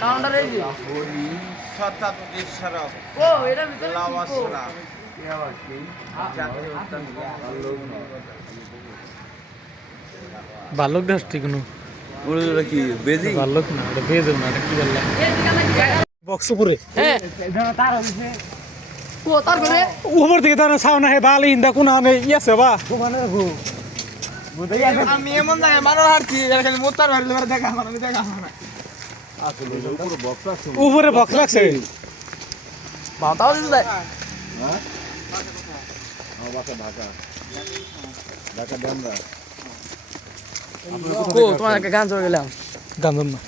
Counter এই যে শতাব্দীর সড়ক ও এটা ভিতরে লাওয়াসরা ভাল্লুক দাস ঠিক কোনো ওটা কি বেজি ভাল্লুক না ওটা বেজ না এটা কি বললা বক্স উপরে হ্যাঁ ও তার করে উপর থেকে তার সাউনা হে বালি ইন্দা কোন আনে ইয়াছে বা আমি এমন জায়গায় মারার হারছি এখানে মোতার মারলে দেখা আমার আমি দেখা আমার উপরে বক্স লাগছে বাতাও দিতে দেয় কো তোমার একটা গান চলে গেলাম গান্ধন না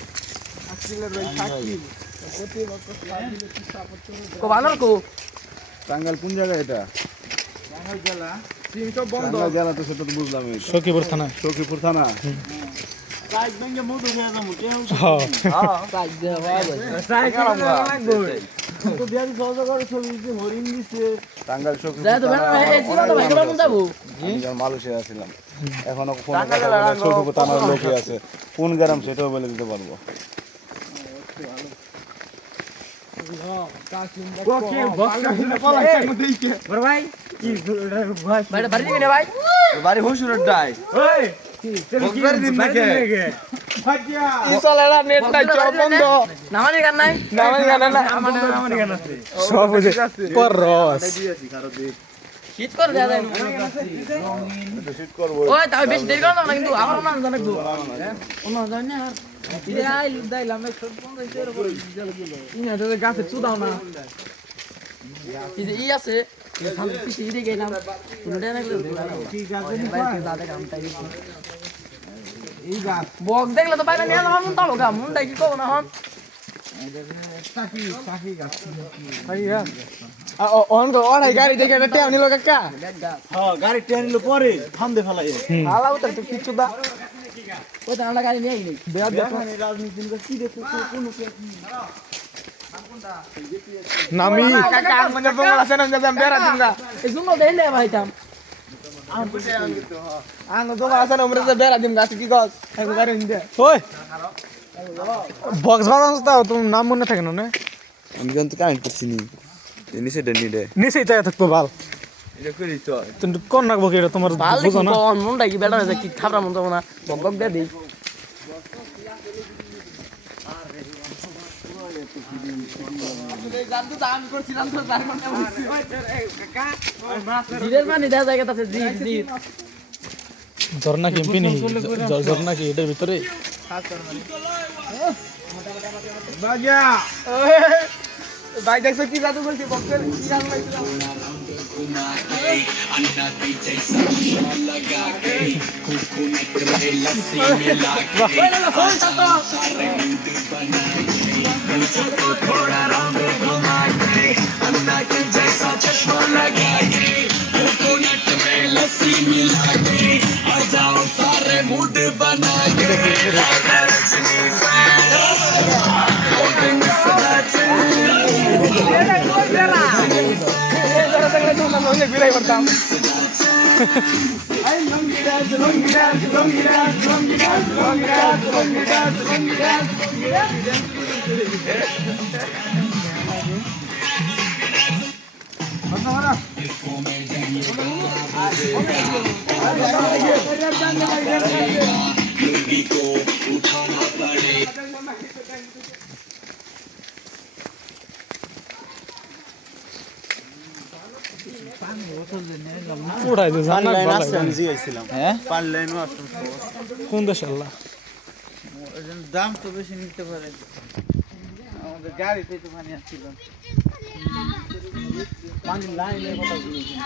কো বানর কো টাঙ্গাইল কোন জায়গা এটা টাঙ্গাইল জেলা সিমটো বন্ধ জেলা তো সেটা তো বুঝলাম এই সখীপুর থানা সখীপুর থানা সাইড ব্যাংকে মধু হয়ে যাবো কেন হ্যাঁ সাইড দে হবে সাইড লাগবে তো বিয়ারি সহজ করে ছবি দিতে হরিণ দিছে টাঙ্গাইল সখীপুর যাই তো বেন এই চিলা তো ভাই কেমন যাবো আমি মালয়েশিয়া ছিলাম এখনো ফোন সখীপুর থানার লোকে আছে কোন গ্রাম সেটাও বলে দিতে পারবো বাড়ি হুসুরের ডাই নামানি গান নাই সব পর রস শীত করে দেয়া যায় ওই তাই বেশি দেরি করো না কিন্তু আমার না জানাবো অন্য জানি না আর ইরে আই দাইলাম এক ছোট বন্ধ হইছে এর উপরে ইনা তো গাছে চুদাও না এই যে ই আছে সামনে পিছে দিকে গেলাম ওটা না কি গাছে নি বাইরে দাদা কামটাই এই গাছ বক দেখলে তো বাইরে নিয়ে আমার মন তালো গা মনটা কি কব না হন গাড়ি দেখে টেয়া নিল কাকা হ্যাঁ গাড়ি টেনে নিল পরে ফান্দে ফেলাই হালা উতার তো কিছু দা ওই তো আমরা গাড়ি নিয়ে আইনি রাজনীতি কি দেখো কোন নামি কাকা মানে বঙ্গল আছে না যাম বেরা দিমগা এই জন্য দেইলে ভাইতাম আঙ্গ বঙ্গল আছে না আমরা বেরা দিমগা কি গস এক গাড়ি নিতে ওই বক্স বাজানো তাও তুমি নাম মনে থাকে না আমি কিন্তু কানেক্ট করছি নি নিচে ডেনি দে নিচেই তাই থাকতো ভাল এটা করি তো তুমি কোন রাখবো কি এটা তোমার ভাল বুঝো দেখি না কোন মনটা কি বেটা হয়েছে কি খাবরা মন যাবো না বক বক দিয়ে দিই জিরের পানি দেওয়া যায় তাতে জির জির ঝর্ণা কিনবি নি ঝর্ণা কি এটার ভিতরে বাজা ভাই দেখছো কি জাদু করছি বক্সের কি জাদু পাইছিলাম বিলাই করতাম উড়াই দে জানা হ্যাঁ পার লাইন কোন দেশ আল্লাহ দাম তো বেশি নিতে পারে আমাদের গাড়িতে তো পানি আসছিল পানি লাইনের কথা বলেছেন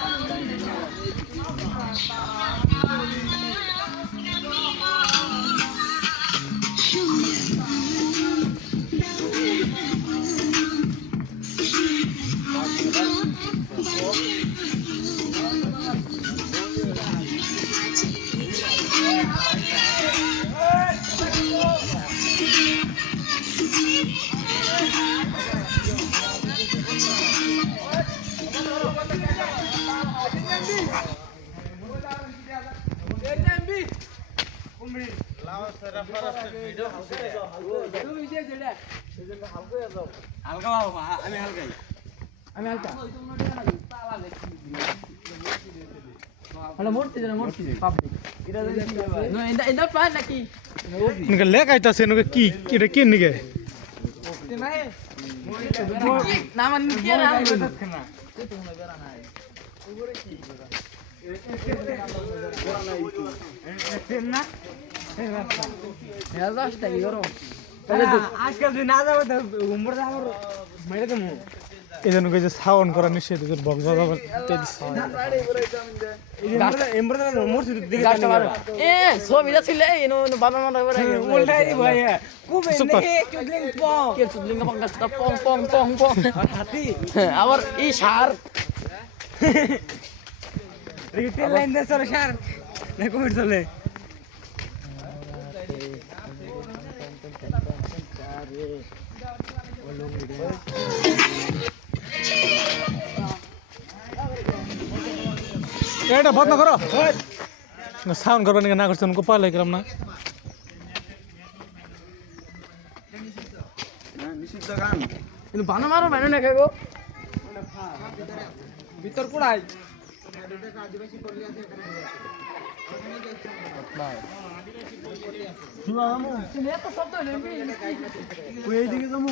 হালকা বাবা আমি হালকাই আমি হালকা হ্যালো মূর্তি পাবলিক এটা প্ল্যান নাকি নিকে লেক আইতাছে নকে কি এটা কি নিকে না মানে কি না আজকাল তুই না যাবো উমর যাবো মেরে দেবো এজন্য কই যে সাউন্ড করা নিষেধ যে বক্স বাজাবার এ ছবিটা ছিল এনো বানানো হবে উল্টাই ভাই চুপ কর। কে চুদলিং পাঙ্গাসটা পং পং পং পং হাতি আবার এই সার রিটেল লাইন দিয়ে চলে সার না কোড চলে এটা বন্ধ করো সাউন্ড করবে নাকি না করছে উনকো পালাই করলাম না নিষিদ্ধ গান কিন্তু বানা মারো মানে না খাগো ভিতর কোড়াই এত শব্দ নেই এইদিকে যাবো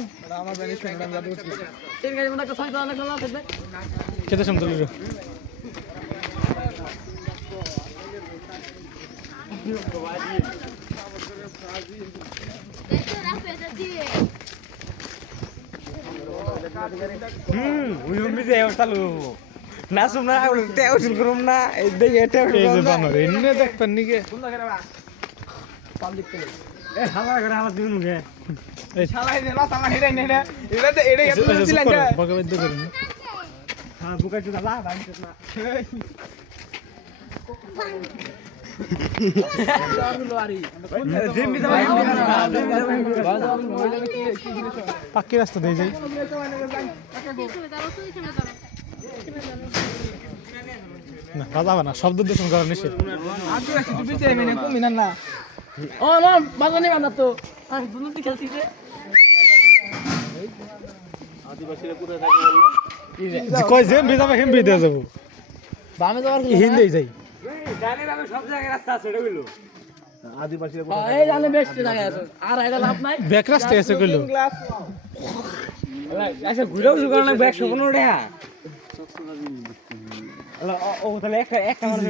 তিন গাড়ি মনে কথা না কথা থাকবে কেতে সময় তুলিল ওই উম্মি যে চালু না শুননা তেও শুন করুম না এই দেখে তেও এই যে বানর এনে দেখবেন নিকে পাবলিক প্লেস এ হালা করে হালা দিন মুখে শালা এই না শালা হেরে নে এটা এটা এত দিলেন না বকে বদ্ধ করি হ্যাঁ বুকা চুদা লা ভাই না জিম্মি যাবা পাক্কি রাস্তা দিয়ে যাই না বাজাবে না শব্দ দূষণ করা নিষেধ ও না বাজানি বানা তো আমি দুনুতি খেলছি যে যে কয় যে বেজাবে হেম বেদে যাব বামে যাওয়ার হিন্দেই যাই জানি না সব জায়গায় রাস্তা আছে ওটা কইলো আদিবাসীরা এই জানে বেস্ট জায়গা আছে আর এটা লাভ নাই ব্যাক রাস্তা এসে কইলো আচ্ছা ঘুরেও শুকানো ব্যাগ শোকানো রে ও তাহলে একটা মানুষ